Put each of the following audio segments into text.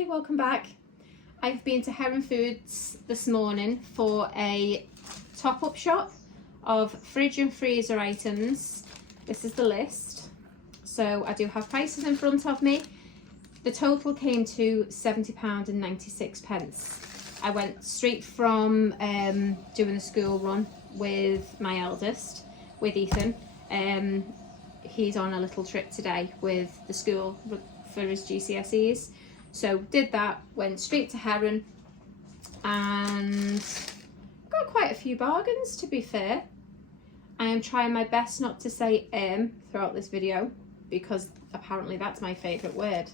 Hi, welcome back. I've been to Heron Foods this morning for a top-up shop of fridge and freezer items. This is the list. So I do have prices in front of me. The total came to £70.96. I went straight from doing the school run with my eldest, with Ethan. He's on a little trip today with the school for his GCSEs. So did that, went straight to Heron and got quite a few bargains, to be fair. I am trying my best not to say throughout this video because apparently that's my favourite word.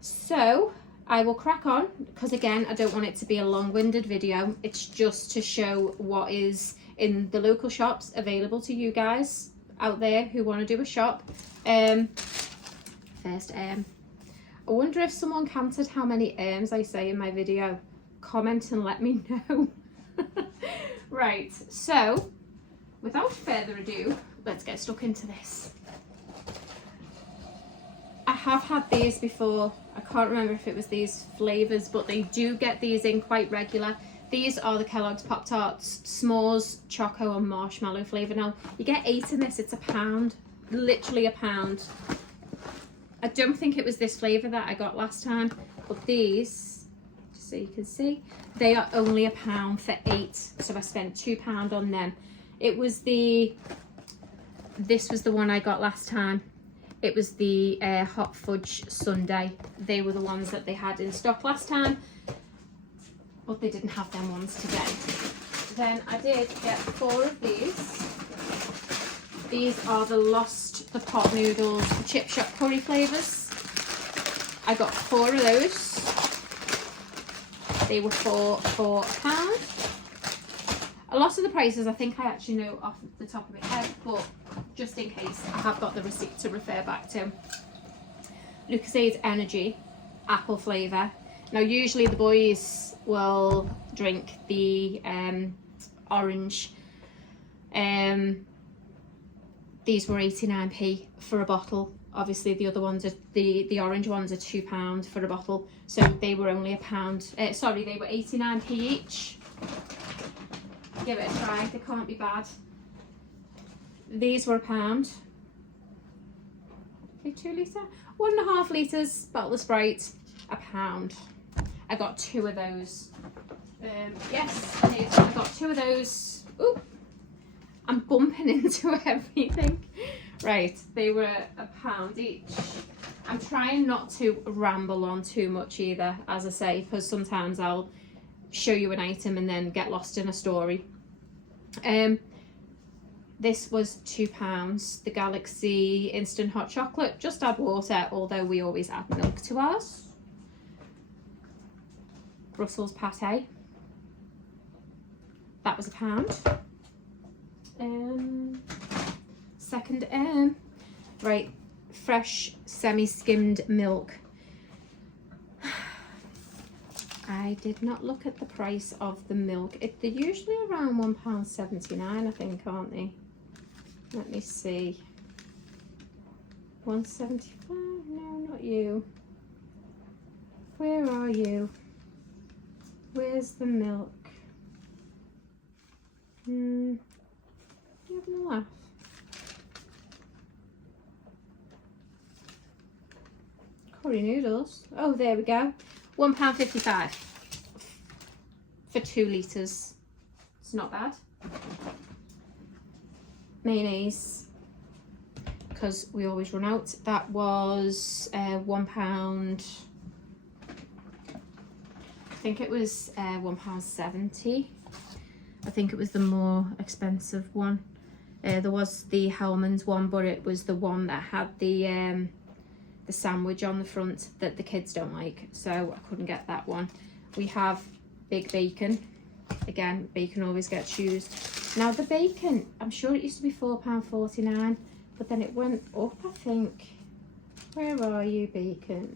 So I will crack on because again I don't want it to be a long-winded video. It's just to show what is in the local shops available to you guys out there who want to do a shop. First I wonder if someone counted how many I say in my video. Comment and let me know. Right, so without further ado, let's get stuck into this. I have had these before. I can't remember if it was these flavours, but they do get these in quite regular. These are the Kellogg's Pop-Tarts, s'mores, choco and marshmallow flavour. Now, you get 8 in this, it's £1, literally £1. I don't think it was this flavour that I got last time, but these, just so you can see, they are only £1 for 8. So I spent £2 on them. It was this was the one I got last time. It was the hot fudge sundae. They were the ones that they had in stock last time, but they didn't have them ones today. Then I did get 4 of these. These are the pot noodles, the chip shop curry flavours. I got 4 of those. They were for £1. A lot of the prices I think I actually know off the top of my head, but just in case I have got the receipt to refer back to. Lucozade Energy, apple flavour. Now usually the boys will drink the orange. These were 89p for a bottle. Obviously the other ones are the orange ones are £2 for a bottle, so they were only £1. Sorry, they were 89p each. Give it a try, they can't be bad. These were £1. Okay, 2 litre, 1.5 litres bottle of Sprite, £1. I got 2 of those. Yes, I got 2 of those. Ooh, I'm bumping into everything. Right, they were £1 each. I'm trying not to ramble on too much either, as I say, because sometimes I'll show you an item and then get lost in a story. This was £2. The Galaxy instant hot chocolate. Just add water, although we always add milk to ours. Brussels pate. That was £1. Second right, fresh semi-skimmed milk. I did not look at the price of the milk. They're usually around £1.79, I think, aren't they? Let me see. 175? No, not you. Where are you? Where's the milk? You having a laugh? Curry noodles. Oh, there we go. £1.55 for 2 litres. It's not bad. Mayonnaise, because we always run out. That was £1. I think it was £1.70. I think it was the more expensive one. There was the Hellman's one, but it was the one that had the sandwich on the front that the kids don't like, so I couldn't get that one. We have big bacon. Again, bacon always gets used. Now the bacon, I'm sure it used to be £4.49, but then it went up, I think. Where are you, bacon?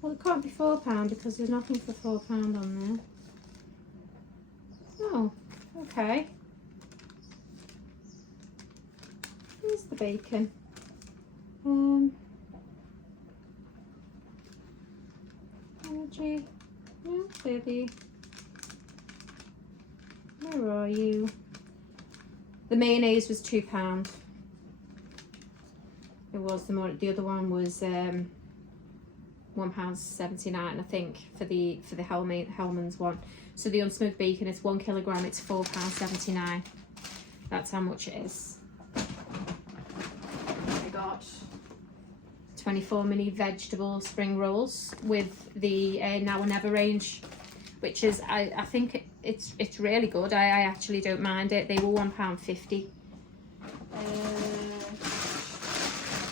Well, it can't be £4 because there's nothing for £4 on there. Oh, okay. Here's the bacon. Energy. Yeah, baby. Where are you? The mayonnaise was £2. It was the other one was £1.79, I think, for the Hellmann's one. So the unsmoked bacon, it's 1 kilogram. It's £4.79. That's how much it is. I got 24 mini vegetable spring rolls with the Now or Never range, which is I think it's really good. I actually don't mind it. They were £1.50.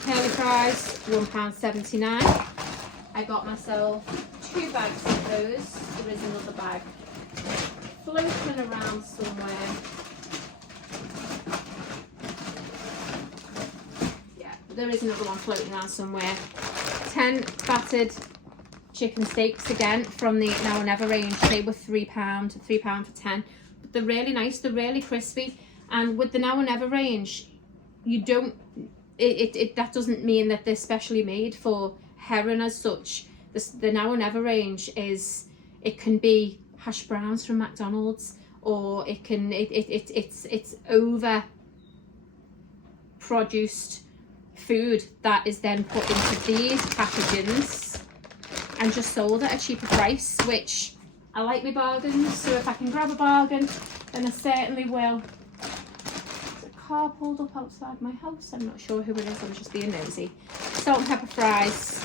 Curly fries, £1.79. I got myself 2 bags of those. There is another bag floating around somewhere. Yeah, there is another one floating around somewhere. 10 battered chicken steaks, again from the Now or Never range. They were £3 for 10. But they're really nice, they're really crispy. And with the Now or Never range, you don't, that doesn't mean that they're specially made for Heron as such. The Now or Never range is, it can be hash browns from McDonald's, or it can it's over produced food that is then put into these packagings and just sold at a cheaper price, which I like my bargains. So if I can grab a bargain, then I certainly will. There's a car pulled up outside my house. I'm not sure who it is, I'm just being nosy. Salt and pepper fries.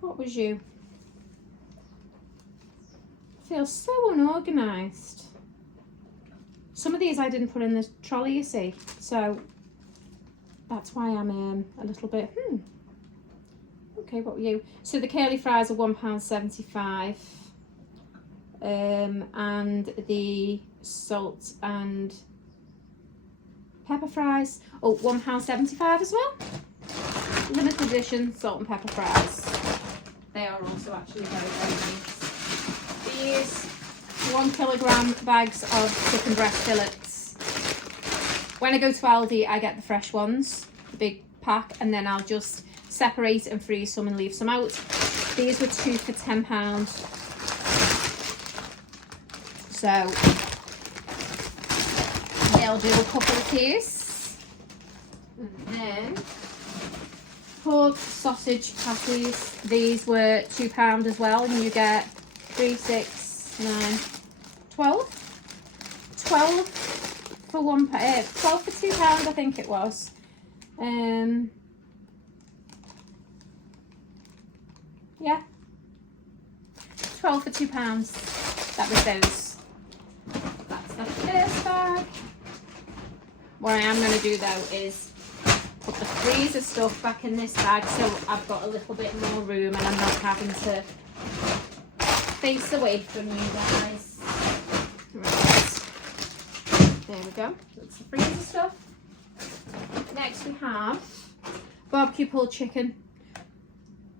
What was you? Feels so unorganised. Some of these I didn't put in the trolley, you see, so that's why I'm a little bit okay. What were you? So the curly fries are £1.75, and the salt and pepper fries, oh, £1.75 as well. Limited edition salt and pepper fries. They are also actually very, very nice. These 1 kilogram bags of chicken breast fillets. When I go to Aldi, I get the fresh ones, the big pack, and then I'll just separate and freeze some and leave some out. These were 2 for £10. So they'll do a couple of these. And then pork sausage patties. These were £2 as well, and you get 3, 6, 9, 12. 12 for £1. 12 for £2, I think it was. Yeah, 12 for £2. That was those. That's the first bag. What I am going to do though is put the freezer stuff back in this bag, so I've got a little bit more room and I'm not having to face away from you guys. Right. There we go. That's the freezer stuff. Next we have barbecue pulled chicken.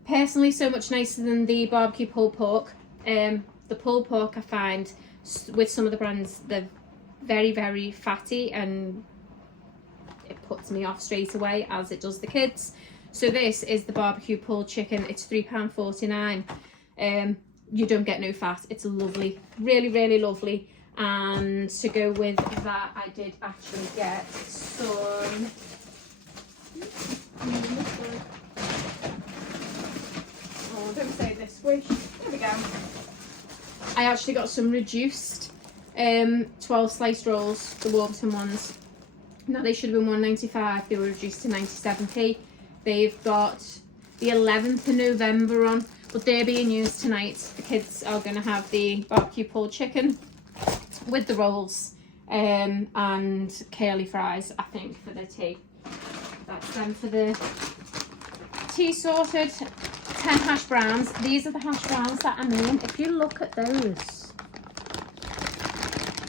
Personally, so much nicer than the barbecue pulled pork. The pulled pork, I find with some of the brands, they're very, very fatty and it puts me off straight away, as it does the kids. So this is the barbecue pulled chicken. It's £3.49. You don't get no fat. It's lovely, really, really lovely. And to go with that, I did actually get some oh, don't say this, squish. There we go. I actually got some reduced 12 sliced rolls, the Warburton ones. Now they should have been £1.95. They were reduced to 97p. They've got the 11th of November on, but they're being used tonight. The kids are going to have the barbecue pulled chicken with the rolls and curly fries, I think, for their tea. That's them for the tea sorted. 10 hash browns. These are the hash browns that I mean. If you look at those,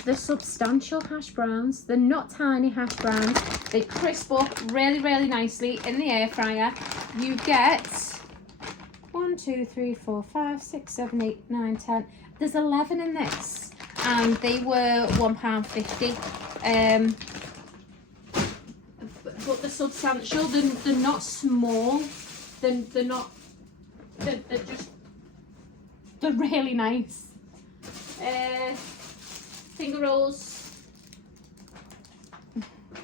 they're substantial hash browns. They're not tiny hash browns. They crisp up really, really nicely in the air fryer. You get 1, 2, 3, 4, 5, 6, 7, 8, 9, 10. There's 11 in this, and they were £1.50. but they're substantial. They're not small. They're really nice. Finger rolls.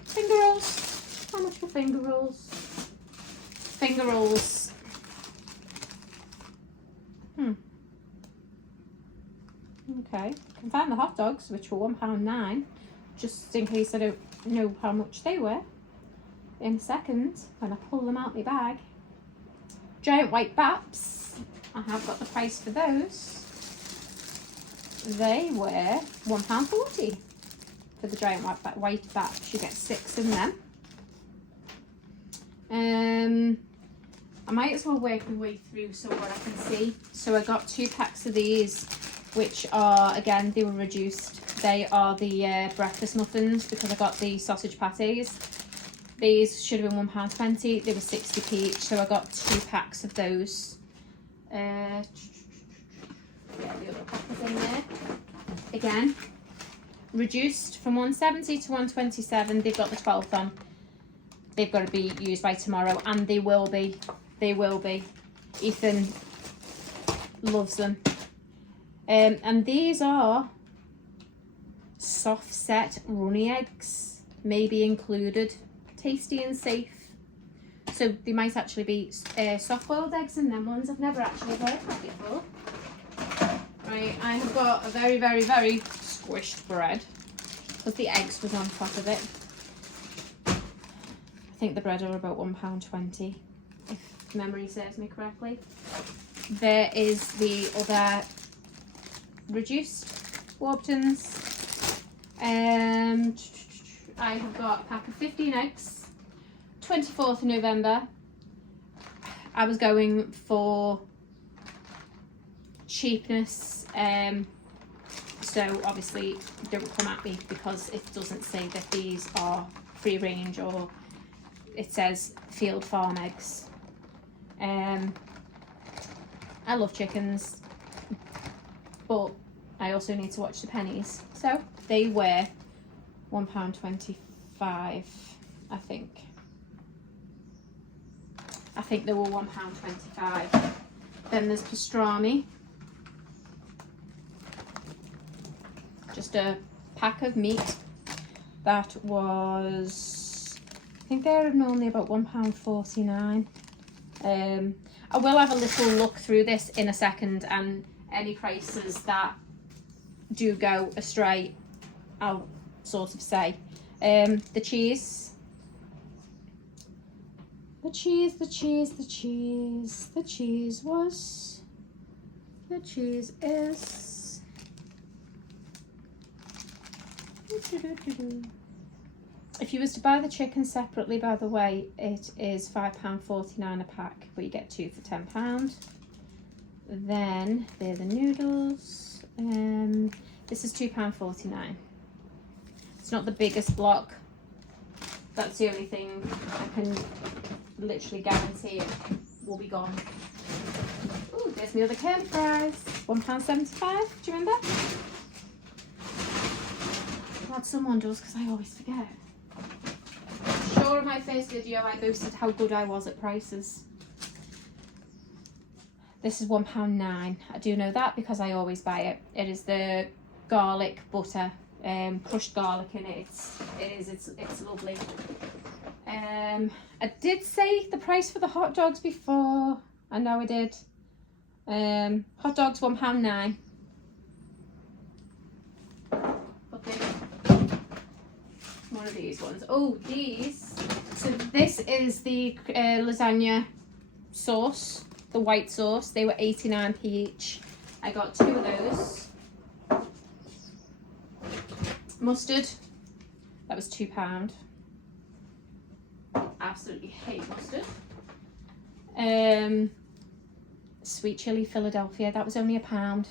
Finger rolls. How much for finger rolls? Finger rolls. Okay, can find the hot dogs, which were £1.09, just in case I don't know how much they were. In a second, when I pull them out my bag. Giant white baps. I have got the price for those. They were £1.40 for the giant white baps. You get 6 in them. I might as well work my way through so what I can see. So I got 2 packs of these, which are, again, they were reduced. They are the breakfast muffins because I got the sausage patés. These should have been £1.20. They were 60p each, so I got 2 packs of those. Yeah, the other pack is in there. Again, reduced from 170 to 127. They've got the 12th on. They've got to be used by tomorrow, and they will be. They will be. Ethan loves them. And these are soft set runny eggs, maybe included. Tasty and safe. So they might actually be soft boiled eggs in them ones. I've never actually heard of that before. Right, I have got a very, very, very squished bread because the eggs was on top of it. I think the bread are about £1.20 if memory serves me correctly. There is the other reduced Warburtons. I have got a pack of 15 eggs, 24th of November. I was going for cheapness, so obviously don't come at me because it doesn't say that these are free range, or it says field farm eggs. I love chickens, but I also need to watch the pennies. So they were £1.25, I think. I think they were £1.25. Then there's pastrami. Just a pack of meat. That was, I think they're normally about £1.49. I will have a little look through this in a second, and any prices that do go astray, I'll sort of say. The cheese is if you was to buy the chicken separately, by the way, it is £5.49 a pack, but you get 2 for £10. Then they're the noodles. This is £2.49. It's not the biggest block. That's the only thing I can literally guarantee it will be gone. Ooh, there's my other curly fries. £1.75. Do you remember? Glad someone does, because I always forget. Sure, in my first video I boasted how good I was at prices. This is £1.09. I do know that because I always buy it. It is the garlic butter, crushed garlic in it. It's lovely. I did say the price for the hot dogs before. I know I did. Hot dogs £1.09. But then one of these ones. Oh, these. So this is the lasagna sauce, the white sauce. They were 89p each. I got 2 of those. Mustard, that was £2. Absolutely hate mustard. Sweet chili Philadelphia, that was only £1.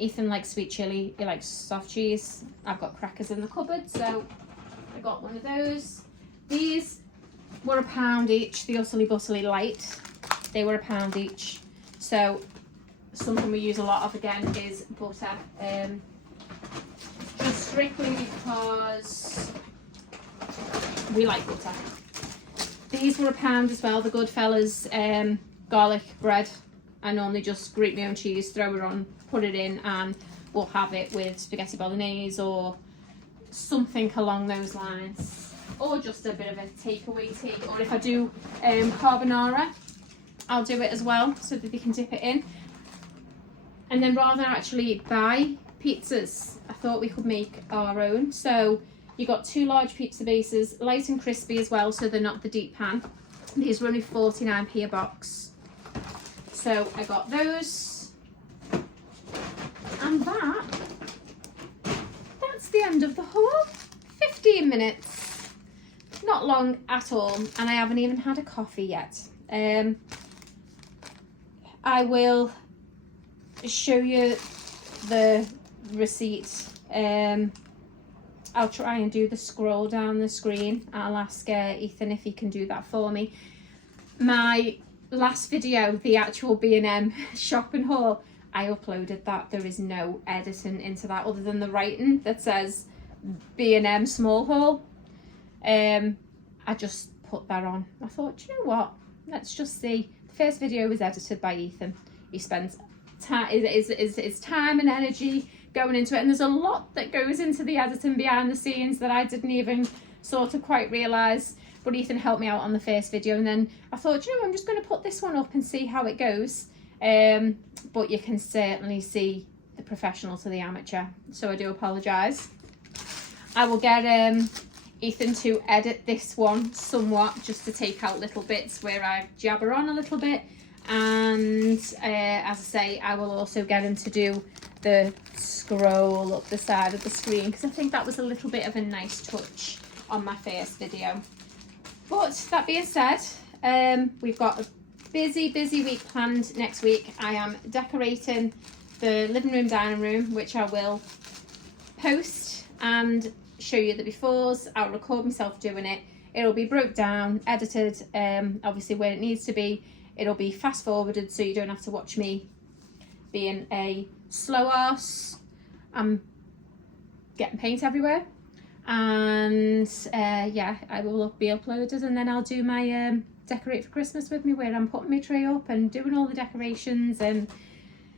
Ethan likes sweet chili, he likes soft cheese. I've got crackers in the cupboard, so I got one of those. These were £1 each, the Utterly Butterly Light. They were £1 each. So something we use a lot of again is butter. Just strictly because we like butter. These were £1 as well, the Goodfellas garlic bread. I normally just grate my own cheese, throw it on, put it in, and we'll have it with spaghetti bolognese or something along those lines, or just a bit of a takeaway tea. Or if I do carbonara, I'll do it as well so that they can dip it in. And then rather than actually buy pizzas, I thought we could make our own. So you got 2 large pizza bases, light and crispy as well, so they're not the deep pan. These were only 49p a box. So I got those. And that's the end of the haul. 15 minutes. Not long at all. And I haven't even had a coffee yet. I will show you the receipt. I'll try and do the scroll down the screen. I'll ask Ethan if he can do that for me. My last video, the actual B&M shopping haul, I uploaded that. There is no editing into that other than the writing that says B&M small haul. I just put that on. I thought, you know what? Let's just see. The first video was edited by Ethan. He spends his time and energy going into it, and there's a lot that goes into the editing behind the scenes that I didn't even sort of quite realise. But Ethan helped me out on the first video, and then I thought, you know, I'm just going to put this one up and see how it goes. But you can certainly see the professional to the amateur, so I do apologise. I will get Ethan to edit this one somewhat, just to take out little bits where I jabber on a little bit. And as I say, I will also get him to do the scroll up the side of the screen, because I think that was a little bit of a nice touch on my first video. But that being said, we've got a busy week planned next week. I am decorating the living room, dining room, which I will post and show you the befores. I'll record myself doing it. It'll be broke down, edited, obviously where it needs to be. It'll be fast forwarded, so you don't have to watch me being a slow arse. I'm getting paint everywhere. And yeah, I will be uploaded, and then I'll do my decorate for Christmas with me, where I'm putting my tree up and doing all the decorations. And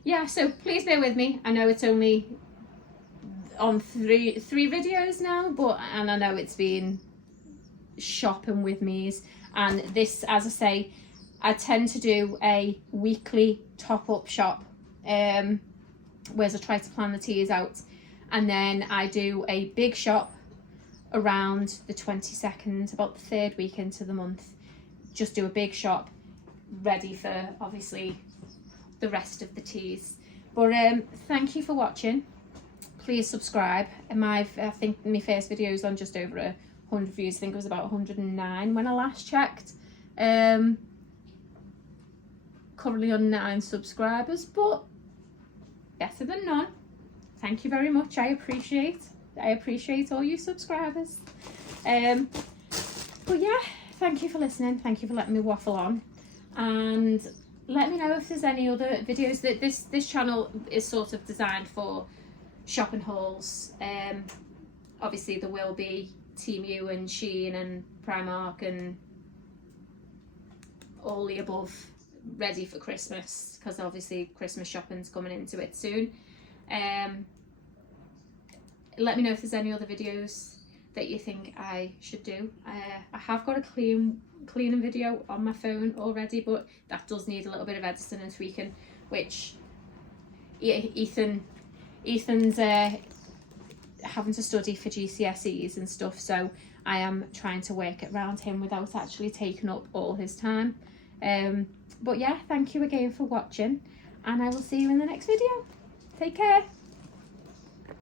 yeah, so please bear with me. I know it's only on three videos now, and I know it's been shopping with me. And this, as I say, I tend to do a weekly top-up shop, whereas I try to plan the teas out, and then I do a big shop around the 22nd, about the 3rd week into the month. Just do a big shop ready for obviously the rest of the teas. But thank you for watching. Please subscribe. I think my first video is on just over 100 views. I think it was about 109 when I last checked. Currently on 9 subscribers, but better than none. Thank you very much. I appreciate all you subscribers. But yeah, thank you for listening. Thank you for letting me waffle on, and let me know if there's any other videos. That this channel is sort of designed for shopping hauls. Obviously there will be Temu and Shein and Primark and all the above ready for Christmas, because obviously Christmas shopping's coming into it soon. Let me know if there's any other videos that you think I should do. I have got a cleaning video on my phone already, but that does need a little bit of editing and tweaking, which Ethan's having to study for GCSEs and stuff, so I am trying to work it around him without actually taking up all his time. But yeah, thank you again for watching, and I will see you in the next video. Take care.